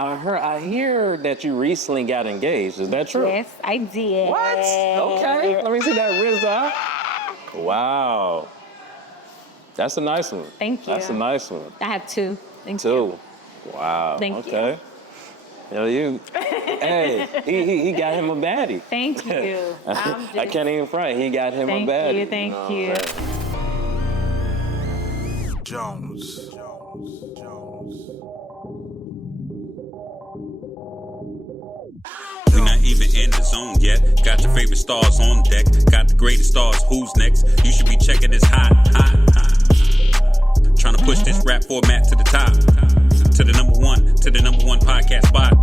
I hear that you recently got engaged. Is that true? Yes, I did. What? Okay. Let me see that RZA. Wow. That's a nice one. Thank you. That's a nice one. I have two. Thank Two. you. Wow. Thank you. Okay. You. Hey, he got him a baddie. Thank you. I can't even front. He got him a baddie. Thank you. Jones. We not even in the zone yet. Got your favorite stars on deck. Got the greatest stars. Who's next? You should be checking this hot. Trying to push this rap format to the top. To the number one podcast spot.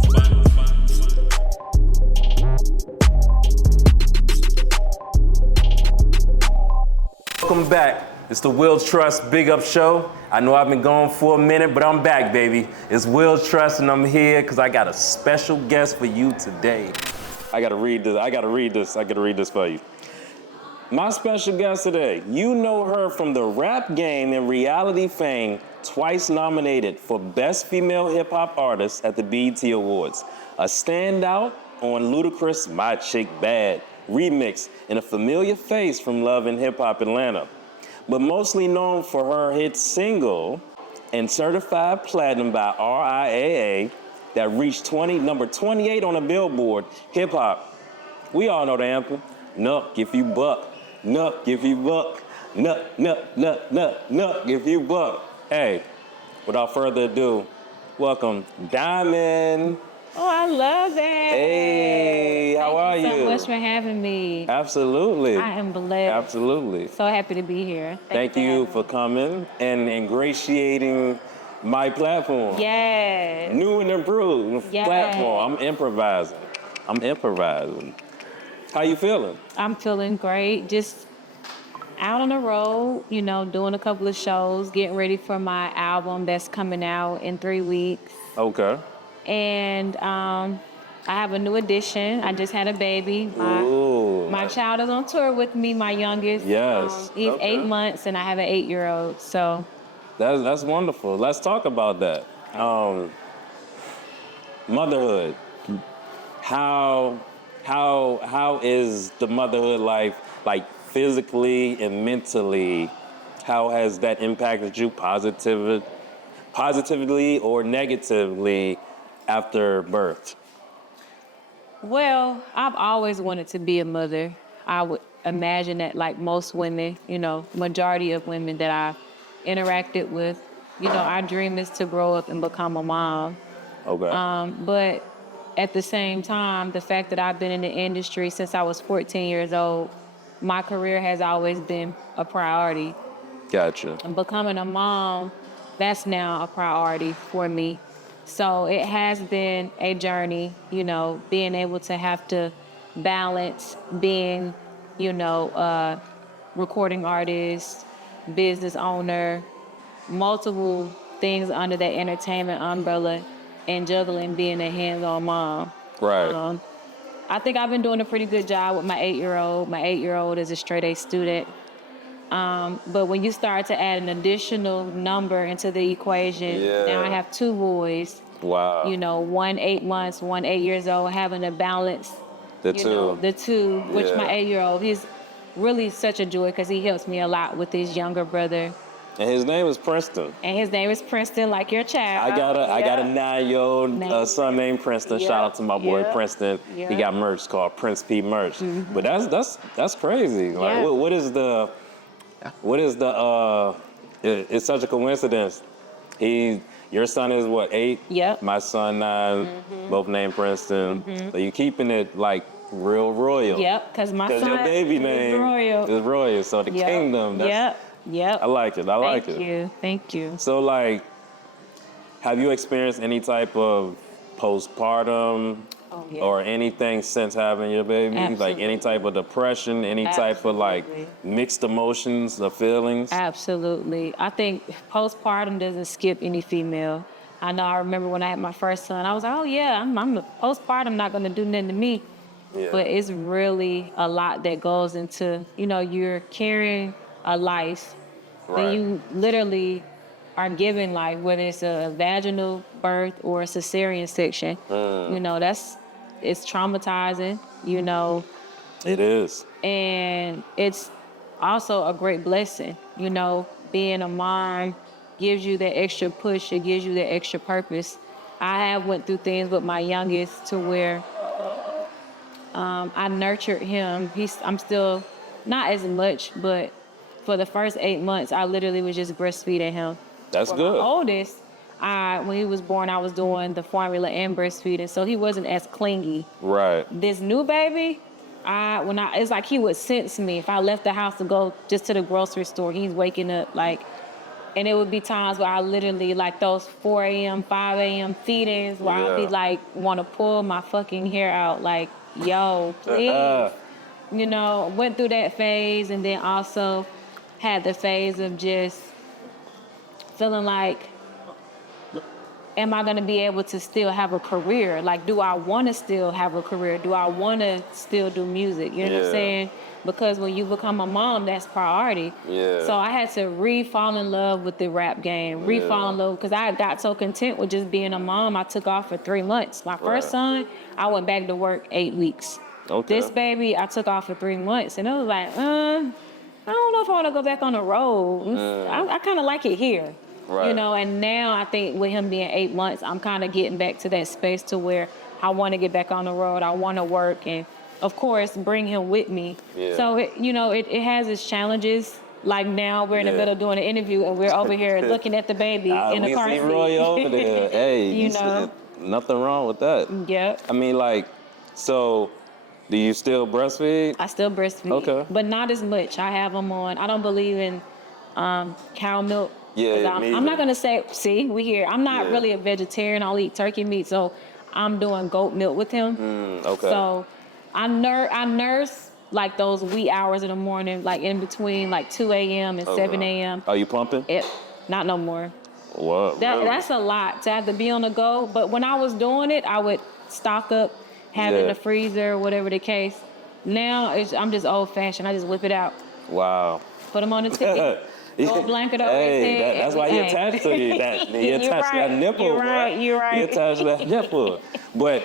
Welcome back. It's the Will Trust Big Up Show. I know I've been gone for a minute, but I'm back, baby. It's Will Trust, and I'm here because I got a special guest for you today. I gotta read this for you. My special guest today, you know her from the rap game and reality fame, twice nominated for Best Female Hip Hop Artist at the BET Awards. A standout on Ludacris' My Chick Bad remix, and a familiar face from Love and Hip Hop Atlanta. But mostly known for her hit single and certified platinum by RIAA that reached number 28 on the Billboard Hip Hop. We all know the anthem. Nuck if you buck, nuck if you buck, nuck if you buck. Hey, without further ado, welcome Diamond. Oh, I love it. Hey, how are you? Thank you so much for having me. Absolutely. I am blessed. Absolutely. So happy to be here. Thank you for coming and ingratiating my platform. Yes. New and improved platform. I'm improvising. How you feeling? I'm feeling great. Just out on the road, doing a couple of shows, getting ready for my album that's coming out in 3 weeks. Okay. And I have a new addition. I just had a baby. My child is on tour with me, my youngest. Yes. He's 8 months, and I have an 8-year-old. So that's wonderful. Let's talk about that. Motherhood. How is the motherhood life, like physically and mentally? How has that impacted you positively or negatively after birth? Well, I've always wanted to be a mother. I would imagine that, like most women, majority of women that I've interacted with, our dream is to grow up and become a mom. Okay. But at the same time, the fact that I've been in the industry since I was 14 years old, my career has always been a priority. Gotcha. And becoming a mom, that's now a priority for me. So it has been a journey, being able to have to balance being, recording artist, business owner, multiple things under that entertainment umbrella, and juggling being a hands-on mom. Right. I think I've been doing a pretty good job with my 8-year-old. My 8-year-old is a straight-A student. But when you start to add an additional number into the equation, now I have 2 boys. Wow. One 8 months, one 8 years old, having to balance the two, which my 8-year-old, he's really such a joy because he helps me a lot with his younger brother. And his name is Princeton. Like your child. I got a 9-year-old son named Princeton. Shout out to my boy Princeton. He got merch called Prince P merch. Mm-hmm. But that's crazy. Like what is the it's such a coincidence. Your son is what, 8? Yep. My son 9, both named Princeton. Mm-hmm. So you're keeping it like real royal. Yep, because your baby name is royal. So the kingdom. Yep. I like it. Thank you. So like, have you experienced any type of postpartum or anything since having your baby? Absolutely. Like any type of depression, any type of like mixed emotions or feelings? Absolutely. I think postpartum doesn't skip any female. I know I remember when I had my first son, I was like, I'm postpartum not going to do nothing to me. Yeah. But it's really a lot that goes into, you're carrying a life. Right. Then you literally are given, like whether it's a vaginal birth or a cesarean section, you know, it's traumatizing, you know. It is. And it's also a great blessing, you know. Being a mom gives you that extra push. It gives you that extra purpose. I have went through things with my youngest to where I nurtured him. I'm still not as much, but for the first 8 months, I literally was just breastfeeding him. That's For good. my oldest, when he was born, I was doing the formula and breastfeeding, so he wasn't as clingy. Right. This new baby, it's like he would sense me. If I left the house to go just to the grocery store, he's waking up like, and it would be times where I literally like those 4 a.m., 5 a.m. feedings where I'd be like, want to pull my fucking hair out, like, yo, please. You know, went through that phase, and then also had the phase of just feeling like, am I going to be able to still have a career? Like, do I want to still have a career? Do I want to still do music? You know what I'm saying? Because when you become a mom, that's priority. Yeah. So I had to re-fall in love with the rap game, re-fall in love, because I got so content with just being a mom. I took off for 3 months. My first son, I went back to work 8 weeks. Okay. This baby, I took off for 3 months. And I was like, I don't know if I want to go back on the road. I kind of like it here. Right. You know, and now I think with him being 8 months, I'm kind of getting back to that space to where I want to get back on the road. I want to work and, of course, bring him with me. Yeah. So, it has its challenges. Like now we're in the middle of doing an interview and we're over here looking at the baby in the car seat. We see Roy over there. Hey, you know. Nothing wrong with that. Yep. I mean, like, so do you still breastfeed? I still breastfeed. Okay. But not as much. I have them on. I don't believe in cow milk. Yeah, I'm not going to say, see, we here. I'm not really a vegetarian. I'll eat turkey meat. So I'm doing goat milk with him. Okay. So I nurse like those wee hours in the morning, like in between like 2 a.m. and 7 a.m. Are you pumping? Not no more. What? That's a lot to have to be on the go. But when I was doing it, I would stock up, have it in the freezer, whatever the case. Now I'm just old fashioned. I just whip it out. Wow. Put them on the ticket. Throw a blanket over his head. That's why you attached to you. You attached to that nipple. You're right. You attached to that nipple. But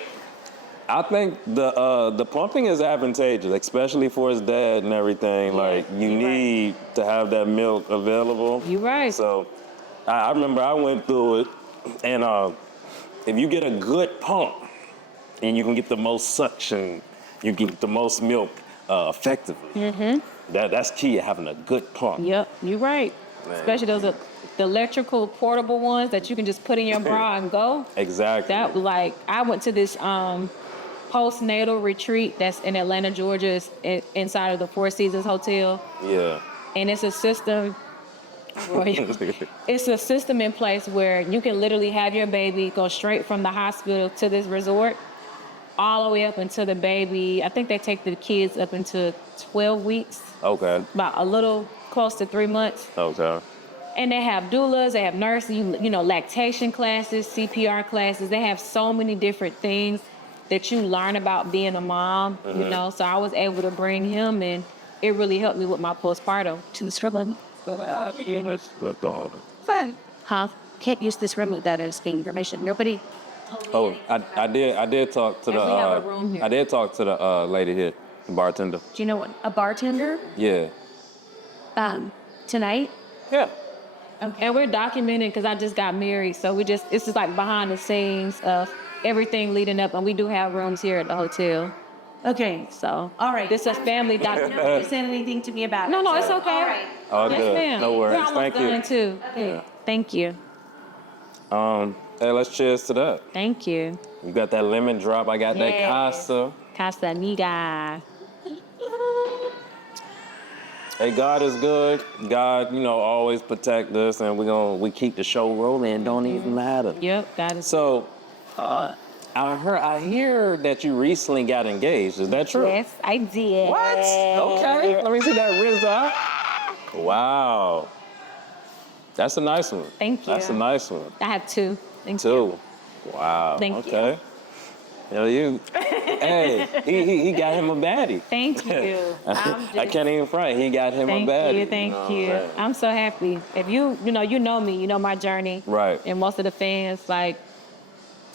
I think the pumping is advantageous, especially for his dad and everything. Like you need to have that milk available. You're right. So I remember I went through it, and if you get a good pump, and you can get the most suction, you can get the most milk effectively. Mm-hmm. That's key, having a good pump. Yep, you're right. Man. Especially those the electrical portable ones that you can just put in your bra and go. Exactly. I went to this postnatal retreat that's in Atlanta, Georgia. It's inside of the Four Seasons Hotel. Yeah. And it's a system. It's a system in place where you can literally have your baby go straight from the hospital to this resort, all the way up until the baby. I think they take the kids up into 12 weeks. Okay. About a little close to 3 months. Okay. And they have doulas, they have nurses, lactation classes, CPR classes. They have so many different things that you learn about being a mom, So I was able to bring him, and it really helped me with my postpartum. To the struggling. Huh? Can't use this remote that is being information. Nobody. Oh, I did talk to we have a room here. I did talk to the lady here, the bartender. Do you know what a bartender? Yeah. Tonight? Yeah. Okay. And we're documenting because I just got married, so it's just like behind the scenes of everything leading up, and we do have rooms here at the hotel. Okay. So. All right. This is a family documentary. You said anything to me about it. No, it's okay. All right. Oh, yes, good. ma'am. No worries. We're almost Thank you. done too. Okay. Thank you. Hey, let's cheers to that. Thank you. You got that lemon drop. I got that Casa. Casa Amiga. Hey, God is good. God, always protect us, and we keep the show rolling. Don't even matter. Yep, God is. So, I hear that you recently got engaged. Is that true? Yes, I did. What? Okay. Let me see that RZA. Wow. That's a nice one. Thank you. That's a nice one. I have two. Thank Two. you. Wow. Thank you. Okay. Yo, you. Hey, he got him a baddie. Thank you. I can't even front. He got him a baddie. Thank know you. what I'm saying? I'm so happy. If you know me, you know my journey. Right. And most of the fans, like,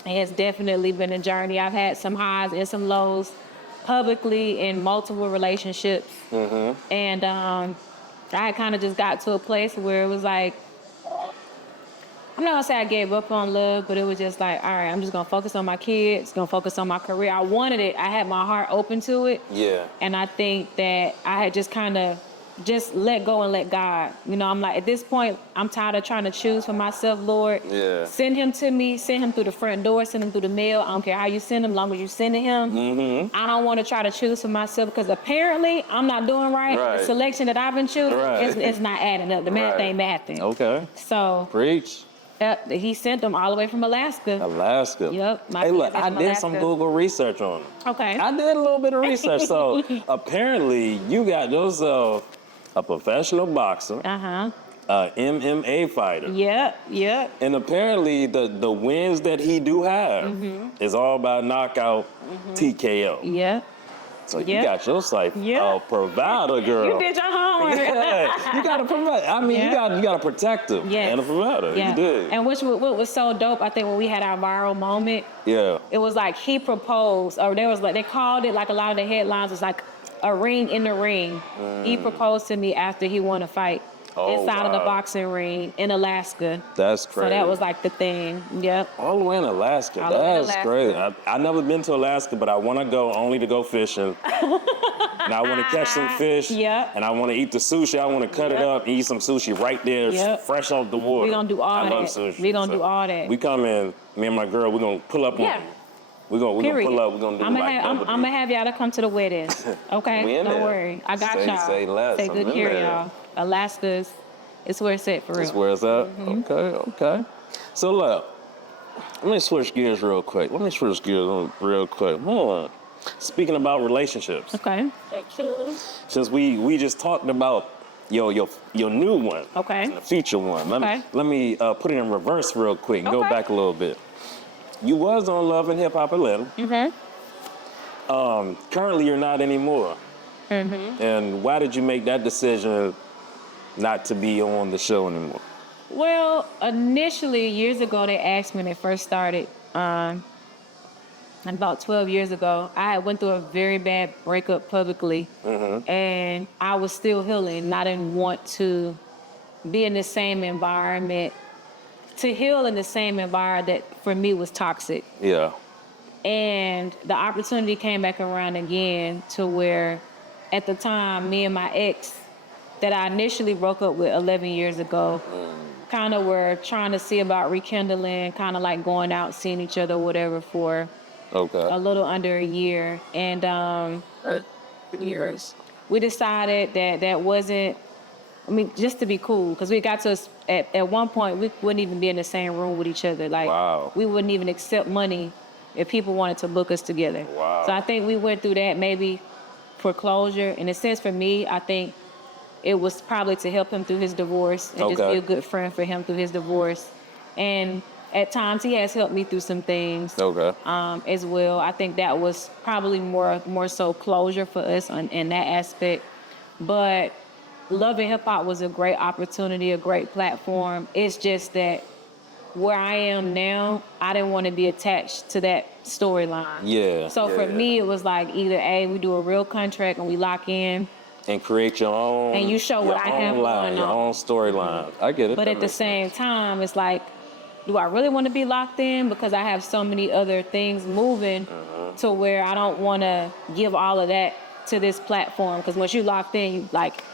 it has definitely been a journey. I've had some highs and some lows publicly in multiple relationships. Mm-hmm. And I kind of just got to a place where it was like, I'm not gonna say I gave up on love, but it was just like, all right, I'm just gonna focus on my kids, gonna focus on my career. I wanted it. I had my heart open to it. Yeah. And I think that I had just kind of just let go and let God. You know, I'm like, at this point, I'm tired of trying to choose for myself, Lord. Yeah. Send him to me, send him through the front door, send him through the mail. I don't care how you send him, as long as you send to him. Mm-hmm. I don't want to try to choose for myself because apparently I'm not doing right. Right. The selection that I've been choosing, Right. it's not adding up. The math Right. ain't mathing. Okay. So Preach. he sent them all the way from Alaska. Alaska. Yep. Hey, look, I from did some Alaska. Google research on him. Okay. I did a little bit of research. So apparently, you got yourself a professional boxer, Uh-huh. MMA fighter. Yep. And apparently, the wins that he do have is all about knockout TKO. Yep. So you Yeah. got yourself Yeah. a provider, girl. You did your homework. Yeah, you got to provide. I mean, Yeah. you got to protect him Yes. and a provider. Yeah. You did. And what was so dope, I think when we had our viral moment, Yeah. it was like he proposed, or there was like, they called it, like a lot of the headlines was like a ring in the ring. He proposed to me after he won a fight inside of the wow. boxing ring in Alaska. That's crazy. So that was like the thing. Yep. All the way in Alaska. All the way in That's Alaska. crazy. I never been to Alaska, but I want to go only to go fishing. And I want to catch some fish. Yep. And I want to eat the sushi. I want to cut it up and eat some sushi right there, Yep. fresh off the water. We gonna do all I love that. sushi. We gonna do all that. We come in, me and my girl, we're going to pull up Yeah. on We're gonna pull up. We're gonna do I'm like gonna have y'all to come to the wedding. Okay, We in don't there. worry. I got y'all. Say less. Say I'm good in care, there. y'all. Alaska's, it's where it's at for real. That's where it's at? Okay. So look, let me switch gears real quick. Hold on. Speaking about relationships, Okay. since we just talked about your new one, Okay. and the future one. Okay. Let me put it in reverse real quick and go Okay. back a little bit. You was on Love and Hip Hop Atlanta. Mm-hmm. Currently, you're not anymore. Mm-hmm. And why did you make that decision not to be on the show anymore? Well, initially, years ago, they asked me when they first started, about 12 years ago, I had went through a very bad breakup publicly, and I was still healing, and I didn't want to be in the same environment. To heal in the same environment that for me was toxic. Yeah. And the opportunity came back around again to where at the time, me and my ex that I initially broke up with 11 years ago, kind of were trying to see about rekindling, kind of like going out, seeing each other, whatever, for a little under a year. And we decided that wasn't, I mean, just to be cool, because we got to, at one point, we wouldn't even be in the same room with each other. Like, Wow. we wouldn't even accept money if people wanted to book us together. Wow. So I think we went through that maybe for closure. In a sense, for me, I think it was probably to help him through his divorce and just be a good friend for him through his divorce. And at times, he has helped me through some things as well. I think that was probably more so closure for us in that aspect. But Love and Hip Hop was a great opportunity, a great platform. It's just that where I am now, I didn't want to be attached to that storyline. Yeah. So for me, it was like either A, we do a real contract and we lock in. And create your own. And you show what I have line, going your on. own storyline. I get it. But at the same time, it's like, do I really want to be locked in? Because I have so many other things moving to where I don't want to give all of that to this platform. Because once you locked in, you like,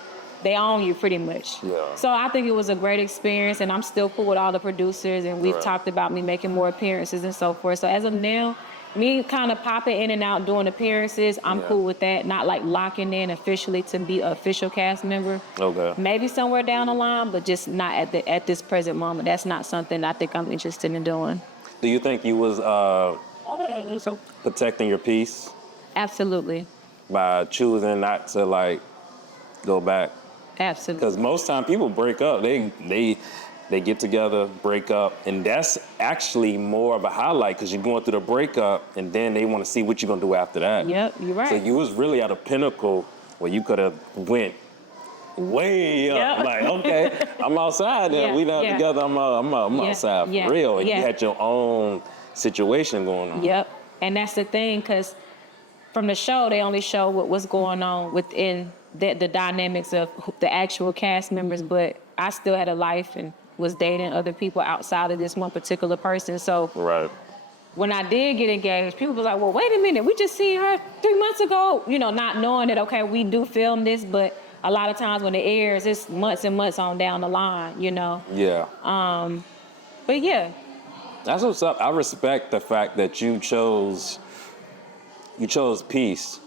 they own you pretty much. Yeah. So I think it was a great experience, and I'm still cool with all the producers, and we've talked about me making more appearances and so forth. So as of now, me kind of popping in and out doing appearances, I'm cool with that. Not like locking in officially to be an official cast member. Okay. Maybe somewhere down the line, but just not at this present moment. That's not something I think I'm interested in doing. Do you think you was protecting your peace Absolutely. by choosing not to like go back? Absolutely. Because most time people break up, they they get together, break up, and that's actually more of a highlight because you're going through the breakup, and then they want to see what you're gonna do after that. Yep, you're right. So you was really at a pinnacle where you could have went way up. Yep. Like, okay, I'm outside now. Yeah, We not yeah. together. I'm outside yeah, for real. And yeah. you had your own situation going on. Yep. And that's the thing, because from the show, they only show what was going on within the dynamics of the actual cast members, but I still had a life and was dating other people outside of this one particular person. So Right. when I did get engaged, people were like, well, wait a minute, we just seen her 3 months ago, not knowing that, okay, we do film this, but a lot of times when it airs, it's months and months on down the line, Yeah. But yeah, That's what's up. I respect the fact that you chose peace.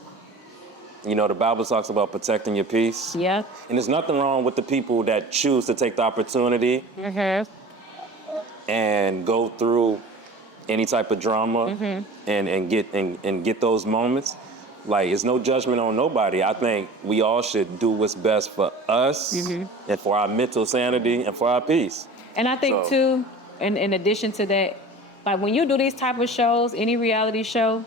The Bible talks about protecting your peace. yeah. And there's nothing wrong with the people that choose to take the opportunity and go through any type of drama and get those moments. Like, it's no judgment on nobody. I think we all should do what's best for us and for our mental sanity and for our peace. And I think too, in addition to that, like when you do these type of shows, any reality show,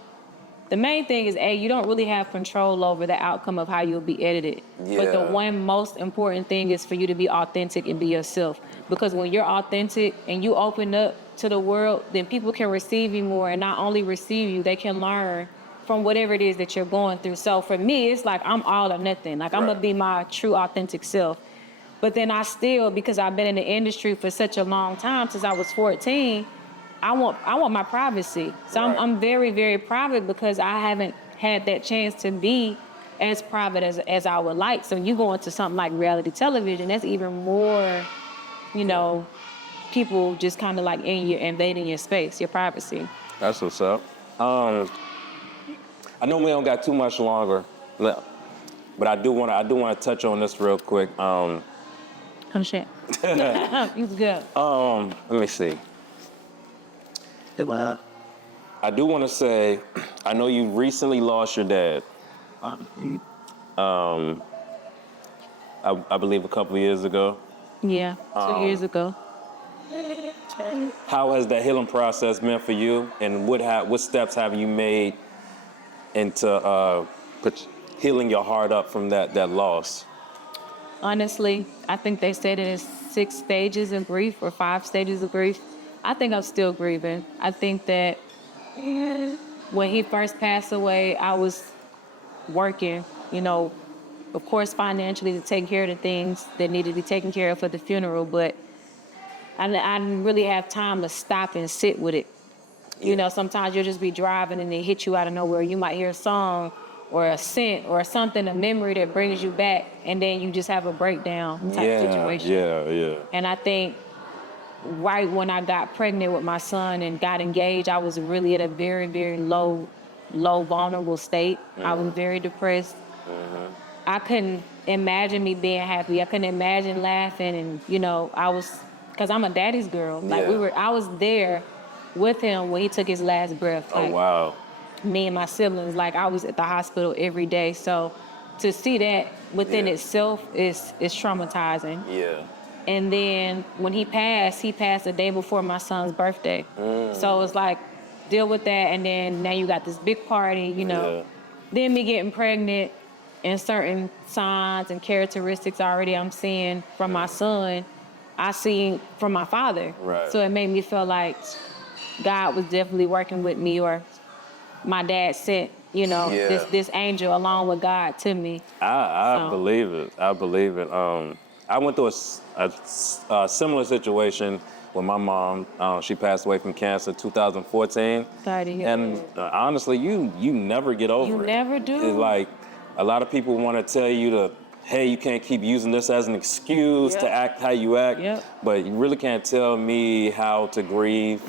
the main thing is, you don't really have control over the outcome of how you'll be edited. But the one most important thing is for you to be authentic and be yourself. Because when you're authentic and you open up to the world, then people can receive you more, and not only receive you, they can learn from whatever it is that you're going through. So for me, it's like I'm all or nothing. Like, I'm gonna be my true authentic self. But then I still, because I've been in the industry for such a long time, since I was 14, I want my privacy. So I'm very, very private because I haven't had that chance to be as private as I would like. So you go into something like reality television, that's even more, people just kind of like invading your space, your privacy. That's what's up. I know we don't got too much longer left, but I do want to touch on this real quick. Oh shit. You good. Let me see. I do want to say, I know you recently lost your dad. I believe a couple of years ago. Yeah, 2 years ago. How has that healing process been for you, and what steps have you made into healing your heart up from that loss? Honestly, I think they said it is 6 stages of grief or 5 stages of grief. I think I'm still grieving. I think that when he first passed away, I was working, of course, financially to take care of the things that needed to be taken care of for the funeral, but I didn't really have time to stop and sit with it. Sometimes you'll just be driving and it hit you out of nowhere. You might hear a song or a scent or something, a memory that brings you back, and then you just have a breakdown type situation. Yeah. And I think right when I got pregnant with my son and got engaged, I was really at a very, very low, vulnerable state. I was very depressed. I couldn't imagine me being happy. I couldn't imagine laughing, and because I'm a daddy's girl. Like I was there with him when he took his last breath. Like, oh wow. Me and my siblings, like I was at the hospital every day. So to see that within itself is traumatizing. Yeah. And then when he passed the day before my son's birthday. So it's like, deal with that, and then now you got this big party, Then me getting pregnant, and certain signs and characteristics already I'm seeing from my son, I see from my father. Right. So it made me feel like God was definitely working with me, or my dad sent, this angel along with God to me. I believe it. I believe it. I went through a similar situation with my mom. She passed away from cancer in 2014. And honestly, you never get over it. You never do. It's like a lot of people want to tell you hey, you can't keep using this as an excuse to act how you act. But you really can't tell me how to grieve.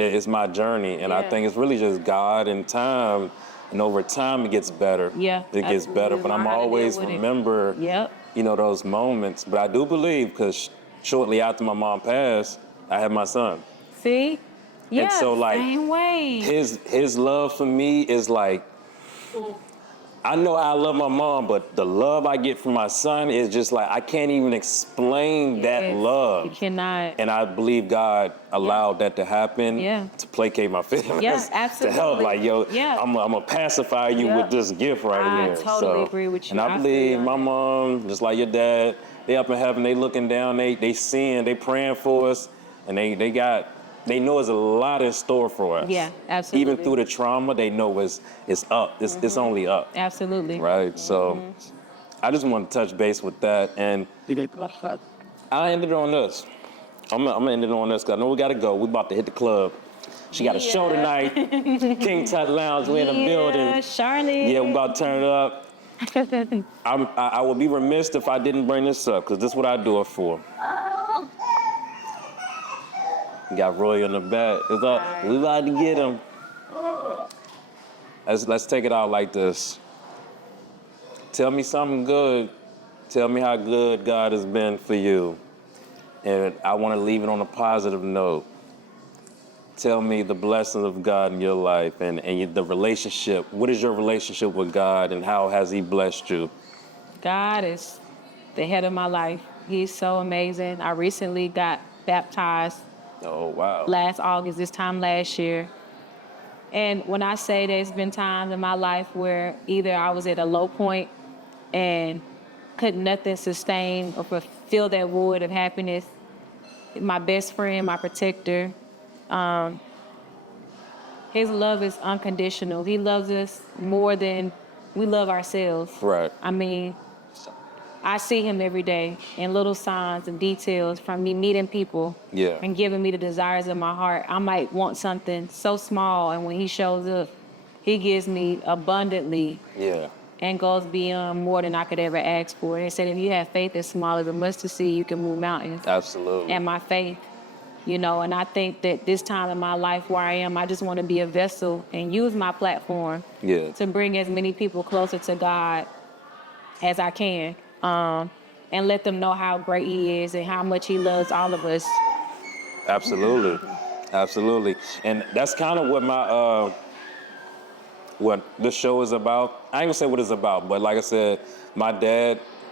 It's my journey, and I think it's really just God and time. And over time, it gets better. It gets better. But I'm always remember, those moments. But I do believe, because shortly after my mom passed, I had my son. See? Yeah, and so, like, same way. His love for me is like, I know I love my mom, but the love I get from my son is just like, I can't even explain that love. You cannot. And I believe God allowed that to happen to placate my feelings. Yeah, absolutely. To help, like, yo, I'm gonna pacify you with this gift right here. I totally agree with you. And I believe my mom, just like your dad, they up in heaven, they looking down, they seeing, they praying for us, and they know there's a lot in store for us. Yeah, absolutely. Even through the trauma, they know it's up. It's only up. Absolutely. Right. So I just want to touch base with that, and I ended on this. I'm gonna end it on this because I know we gotta go. We about to hit the club. She got a show tonight. King Tut Lounge. We in the building. Yeah, Charlotte. Yeah, we about to turn it up. I would be remiss if I didn't bring this up because this is what I do it for. Got Roy in the back. It's up. We about to get him. Let's take it out like this. Tell me something good. Tell me how good God has been for you. And I want to leave it on a positive note. Tell me the blessings of God in your life and the relationship. What is your relationship with God and how has He blessed you? God is the head of my life. He's so amazing. I recently got baptized. Oh, wow. Last August, this time last year. And when I say there's been times in my life where either I was at a low point and couldn't nothing sustain or fulfill that void of happiness, my best friend, my protector, his love is unconditional. He loves us more than we love ourselves. Right. I mean, I see him every day in little signs and details from me meeting people and giving me the desires of my heart. I might want something so small, and when he shows up, he gives me abundantly and goes beyond more than I could ever ask for. And he said, if you have faith as small as a mustard seed, you can move mountains. Absolutely. And my faith, and I think that this time in my life where I am, I just want to be a vessel and use my platform to bring as many people closer to God as I can. And let them know how great He is and how much He loves all of us. Absolutely. Absolutely. And that's kind of what what this show is about. I ain't gonna say what it's about, but like I said, my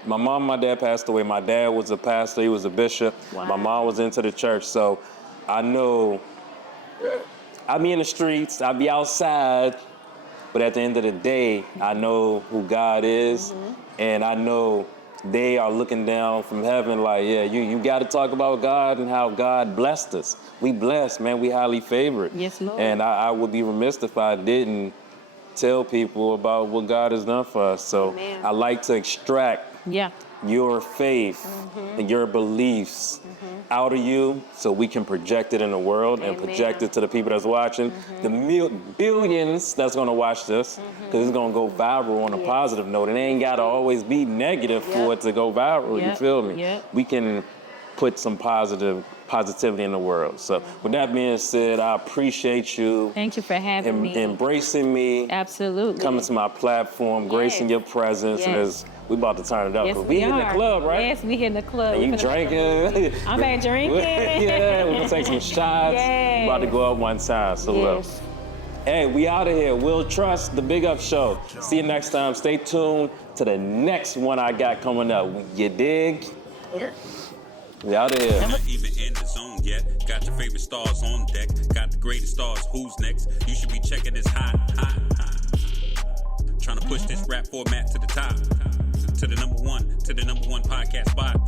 mom and my dad passed away. My dad was a pastor, he was a bishop. Wow. My mom was into the church. So I know I be in the streets, I be outside, but at the end of the day, I know who God is, and I know they are looking down from heaven like, you got to talk about God and how God blessed us. We blessed, man. We highly favored. Yes, Lord. And I would be remiss if I didn't tell people about what God has done for us. So I like to extract your faith and your beliefs out of you so we can project it in the world and project it to the people that's watching, the billions that's going to watch this, because it's going to go viral on a positive note. It ain't got to always be negative for it to go viral, you feel me? We can put some positivity in the world. So with that being said, I appreciate you. Thank you for having me. Embracing me. Absolutely. Coming to my platform, gracing your presence. Yes. And we about to turn it up. Yes, we hitting the club, right? Yes, we hitting the club. And you drinking. I'm back drinking. Yeah, we're gonna take some shots. Yes. About to go up one time. So look. Hey, we out of here. Will Trust, the Big Up Show. See you next time. Stay tuned to the next one I got coming up. You dig? We out of here. Not even in the zone yet. Got your favorite stars on deck. Got the greatest stars. Who's next? You should be checking this hot. Trying to push this rap format to the top. To the number one podcast spot.